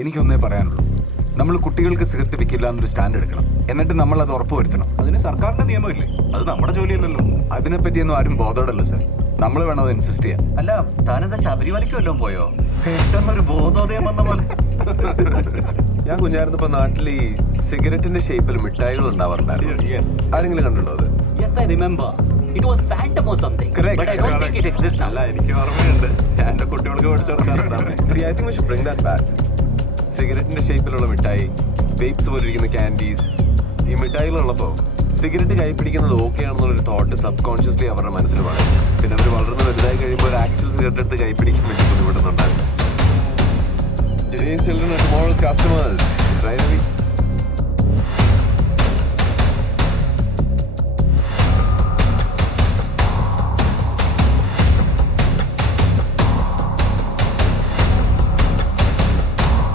എനിക്കൊന്നേ പറയാനുള്ളൂ. നമ്മൾ കുട്ടികൾക്ക് സിഗരറ്റ് വിൽക്കില്ല എന്നൊരു സ്റ്റാൻഡ് എടുക്കണം. എന്നിട്ട് നമ്മൾ അത് ഉറപ്പുവരുത്തണം. അതിന് സർക്കാരിന്റെ നിയമമില്ലേ? അത് നമ്മുടെ ജോലിയല്ലല്ലോ. അതിനെപ്പറ്റിയൊന്നും ആരും ബോധോടല്ലോ സർ. നമ്മൾ വേണം അത് ഇൻസിസ്റ്റ് ചെയ്യാൻ. അല്ല, താനെന്താ ശബരിമലയ്ക്ക് വല്ലതും പോയോ? പെട്ടെന്നൊരു ബോധോദയം വന്ന പോലെ. ഞാൻ കുഞ്ഞായിരുന്നപ്പോ നാട്ടിൽ ഈ സിഗരറ്റിന്റെ ഷേപ്പിൽ മിഠായികൾ ഉണ്ടാവാറുണ്ടായിരുന്നു. ആരെങ്കിലും കണ്ടിട്ടുണ്ടോ അത്? Yes, I remember. It was Phantom or something. Correct. But I don't think it exists now. അല്ല, എനിക്ക് ഓർമ്മയുണ്ട്. ഞാൻ എന്റെ കുട്ടികൾക്ക് പഠിച്ചു കൊടുക്കാറുണ്ടാണ്. See, I think we should bring that back. സിഗരറ്റിന്റെ ഷേപ്പിലുള്ള മിഠായി, വേപ്സ് പോലെ ഇരിക്കുന്ന ക്യാൻഡീസ്, ഈ മിഠായികളുള്ളപ്പോ സിഗരറ്റ് കൈ പിടിക്കുന്നത് ഓക്കെ ആണെന്നുള്ളൊരു തോട്ട് സബ് കോൺഷ്യസ്ലി അവരുടെ മനസ്സിൽ പാടും. പിന്നെ അവർ വളർന്ന് വലുതായി കഴിയുമ്പോൾ ഒരു ആക്ച്വൽ സിഗരറ്റ് എടുത്ത് കൈ പിടിക്കാൻ വേണ്ടി ബുദ്ധിമുട്ടുന്നുണ്ടായിരുന്നു. Today's children are tomorrow's customers. Right, Ravi?